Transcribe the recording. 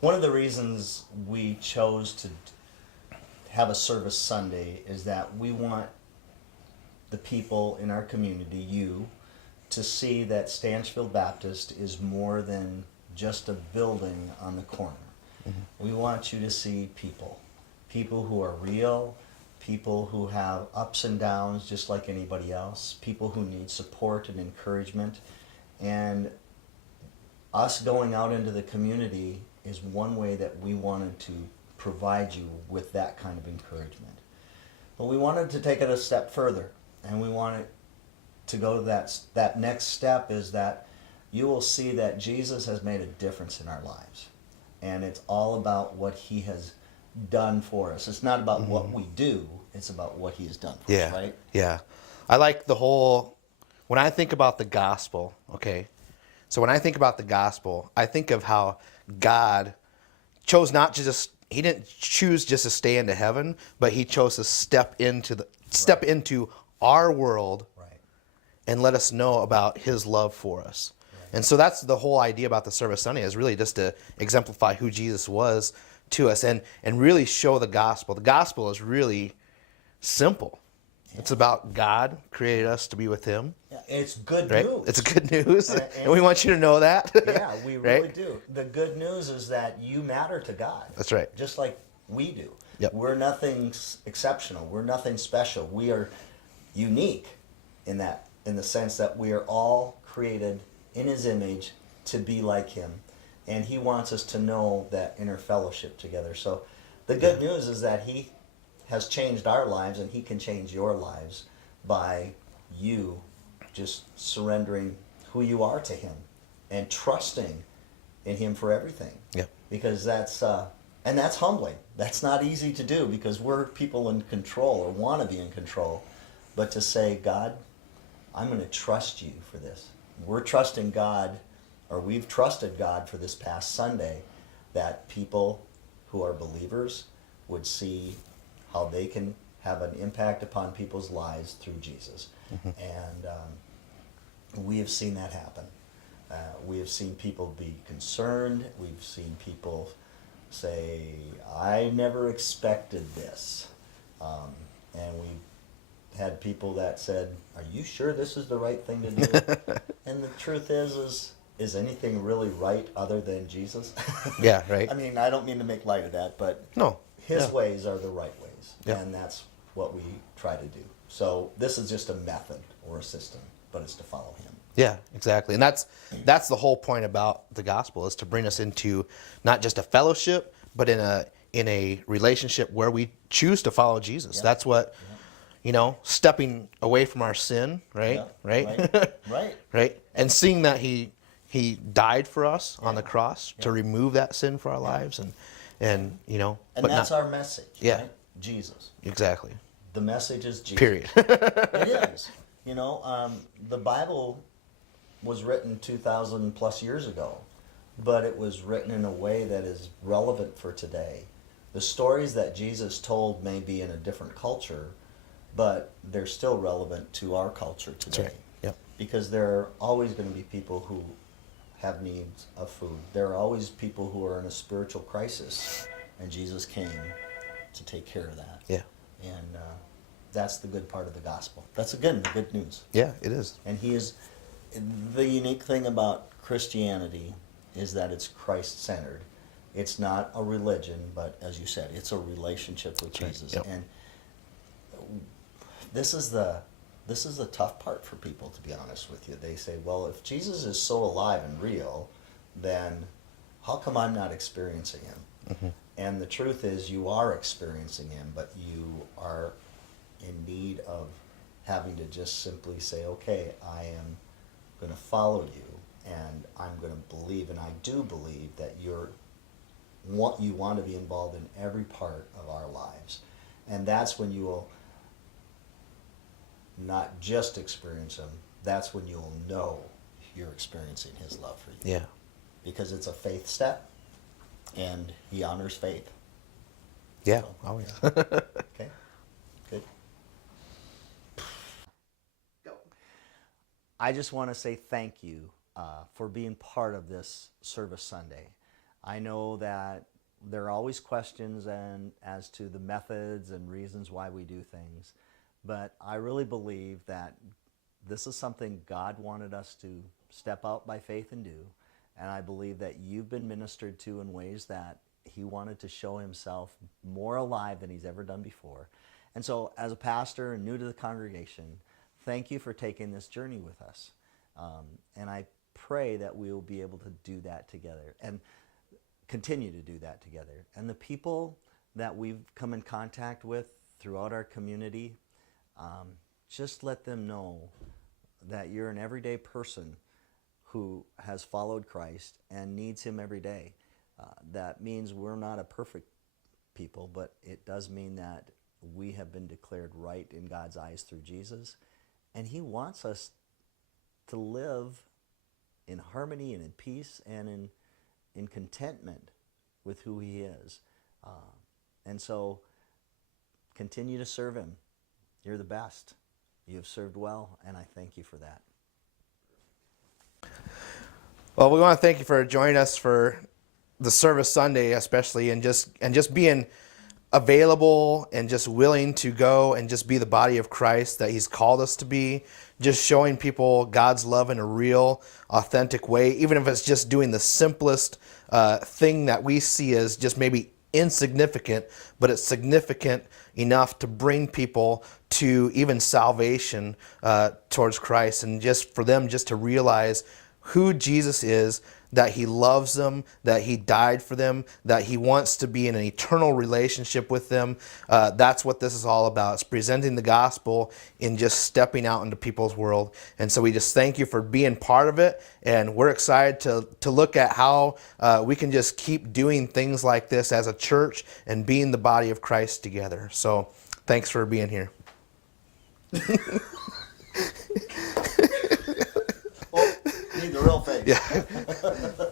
One of the reasons we chose to have a service Sunday is that we want the people in our community, you, to see that Stanchville Baptist is more than just a building on the corner. We want you to see people, people who are real, people who have ups and downs just like anybody else, people who need support and encouragement. And us going out into the community is one way that we wanted to provide you with that kind of encouragement. But we wanted to take it a step further, and we wanted to go to that next step is that you will see that Jesus has made a difference in our lives. And it's all about what he has done for us. It's not about what we do, it's about what he has done for us, right? Yeah. I like the whole, when I think about the gospel, okay, so when I think about the gospel, I think of how God chose not to just, he didn't choose just to stay into heaven, but he chose to step into our world Right. and let us know about his love for us. And so that's the whole idea about the Service Sunday, is really just to exemplify who Jesus was to us and really show the gospel. The gospel is really simple. Yeah. It's about God created us to be with him. Yeah, it's good right? news. It's good news. And we want you to know that. Yeah, we really right? do. The good news is that you matter to God. That's right. Just like we do. Yep. We're nothing exceptional. We're nothing special. We are unique in the sense that we are all created in his image to be like him, and he wants us to know that inner fellowship together. So the good news is that he has changed our lives, and he can change your lives by you just surrendering who you are to him and trusting in him for everything. Yeah. Because that's and that's humbling. That's not easy to do because we're people in control or want to be in control. But to say, God, I'm going to trust you for this. We're trusting God, or we've trusted God for this past Sunday, that people who are believers would see how they can have an impact upon people's lives through Jesus. And we have seen that happen. We have seen people be concerned. We've seen people say, I never expected this. And we had people that said, are you sure this is the right thing to do? And the truth is anything really right other than Jesus? Yeah, right. I mean, I don't mean to make light of that, but No. his ways are the right ways. Yeah. And that's what we try to do. So this is just a method or a system, but it's to follow him. Yeah, exactly. And that's the whole point about the gospel, is to bring us into not just a fellowship, but in a relationship where we choose to follow Jesus. Yeah. That's what, stepping away from our sin, right? Yeah. Right? Right. Right? And seeing that he died for us on the cross to remove that sin for our lives and And but that's not, our message, Yeah. right? Jesus. exactly. The message is Jesus. Period. It is. The Bible was written 2,000 plus years ago, but it was written in a way that is relevant for today. The stories that Jesus told may be in a different culture, but they're still relevant to our culture today. That's right. Yep. Because there are always going to be people who have needs of food. There are always people who are in a spiritual crisis, and Jesus came to take care of that. Yeah. And that's the good part of the gospel. That's again the good news. Yeah, it is. And he is the unique thing about Christianity is that it's Christ-centered. It's not a religion, but as you said, it's a relationship with That's Jesus. right. Yep. And this is the tough part for people, to be honest with you. They say, well, if Jesus is so alive and real, then how come I'm not experiencing him? Mm-hmm. And the truth is you are experiencing him, but you are in need of having to just simply say, okay, I am going to follow you, and I'm going to believe, and I do believe that you want to be involved in every part of our lives. And that's when you will not just experience him, that's when you'll know you're experiencing his love for you. Yeah. Because it's a faith step, and he honors faith. Yeah. So, Always. Okay, good. Go. I just want to say thank you for being part of this Service Sunday. I know that there are always questions and as to the methods and reasons why we do things, but I really believe that this is something God wanted us to step out by faith and do, and I believe that you've been ministered to in ways that he wanted to show himself more alive than he's ever done before. And so as a pastor and new to the congregation, thank you for taking this journey with us. And I pray that we will be able to do that together and continue to do that together. And the people that we've come in contact with throughout our community, just let them know that you're an everyday person who has followed Christ and needs him every day. That means we're not a perfect people, but it does mean that we have been declared right in God's eyes through Jesus. And he wants us to live in harmony and in peace and in contentment with who he is. And so continue to serve him. You're the best. You have served well, and I thank you for that. Well, we want to thank you for joining us for the service Sunday, especially, and just being available and just willing to go and just be the body of Christ that he's called us to be, just showing people God's love in a real, authentic way, even if it's just doing the simplest thing that we see as just maybe insignificant, but it's significant enough to bring people to even salvation towards Christ, and just for them just to realize who Jesus is, that he loves them, that he died for them, that he wants to be in an eternal relationship with them. That's what this is all about. It's presenting the gospel in just stepping out into people's world. And so we just thank you for being part of it. And we're excited to look at how we can just keep doing things like this as a church and being the body of Christ together. So thanks for being here. Well, need the real face. Yeah.